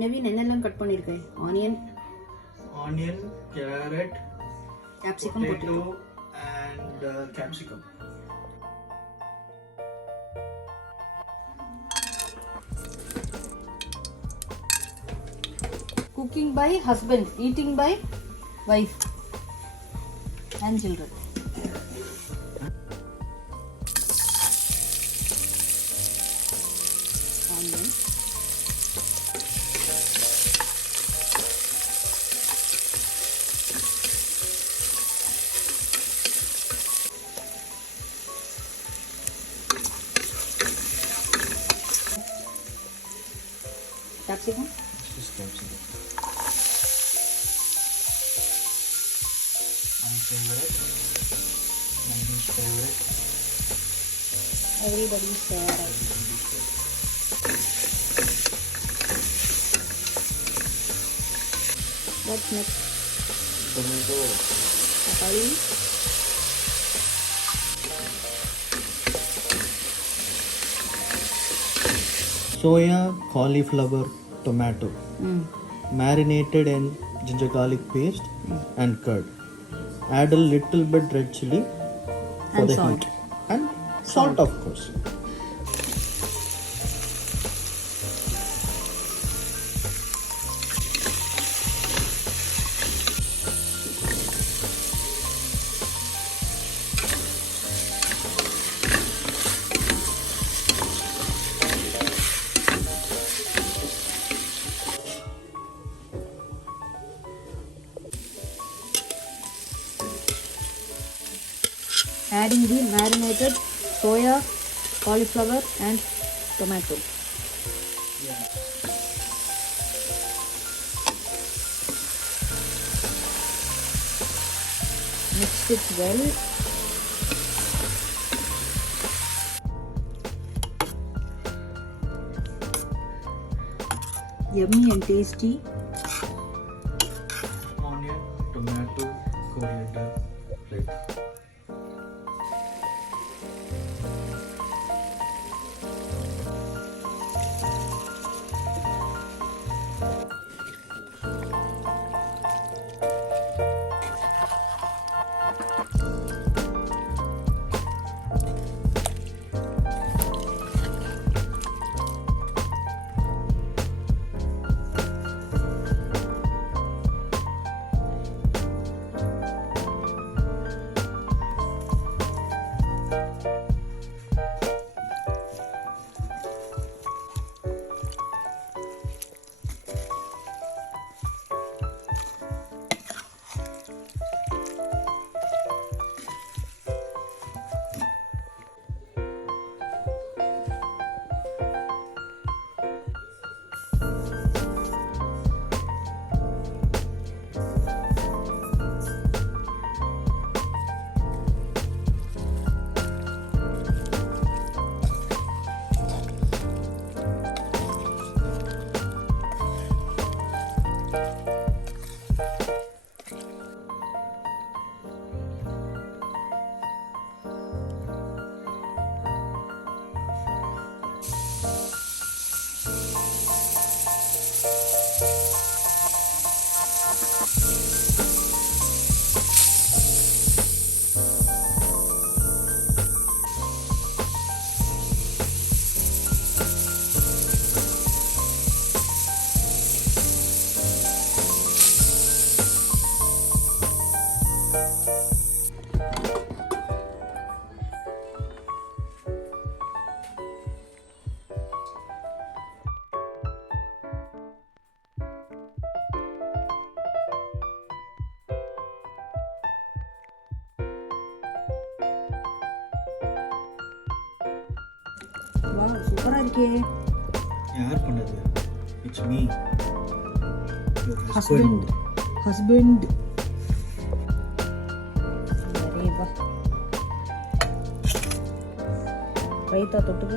நவீன் என்னெல்லாம் கட் பண்ணியிருக்கேன்? Onion, carrot, capsicum, potato and capsicum. Cooking by husband, eating by wife and children. Onion. Capsicum. Just capsicum. My favorite. My niece favorite. Everybody's favorite. What's next? Tomato. Takali. Soya, cauliflower, tomato. Marinated in ginger garlic paste and curd. Add a little bit red chili for And the salt. heat. And salt, of course. Adding the marinated soya, cauliflower and tomato. Mix it well. Yummy and tasty. Onion, tomato, coriander, plate. Wow, சூப்பரா இருக்கே. யார் பண்ணது? It's me. Your Husband. Array வா. ரைத்தா தொட்டுக்க.